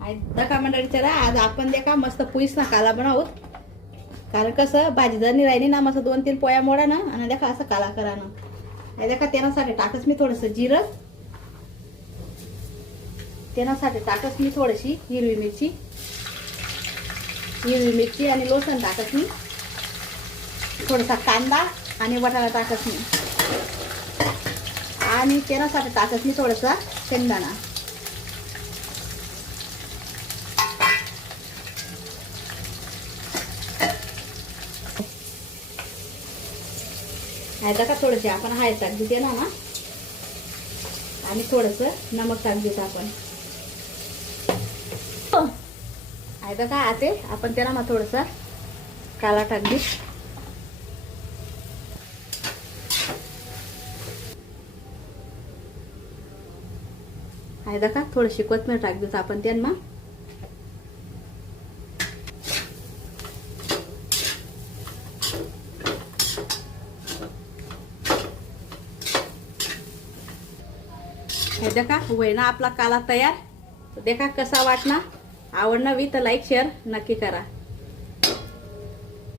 दका मंडळी चला आज आपण देखा मस्त पुईस ना काला बनावत. कारण कसं भाजी जर नाही राहिली ना मस्त 2-3 पोया मोडा ना आणि देखा असं काला करा ना. आणि देखा त्यासाठी टाकस मी थोडंसं जिरं, त्यासाठी टाकस मी थोडीशी हिरवी मिरची आणि लसूण टाकस मी, थोडासा कांदा आणि बटाटा टाकस मी, आणि त्यासाठी टाकस मी थोडासा शेंगदाणा. आहे का थोडेसे आपण हळद टाक देते ना आणि थोडंसं नमक टाक देतो आपण. आहे का आते आपण त्याला मग थोडंसं काला टाक दे. आहे का थोडीशी कोथिंबीर टाक देतो आपण त्यांना. हे देखा होय ना आपला काला तयार. देखा कसा वाटना, आवडना तर लाईक शेअर नक्की करा.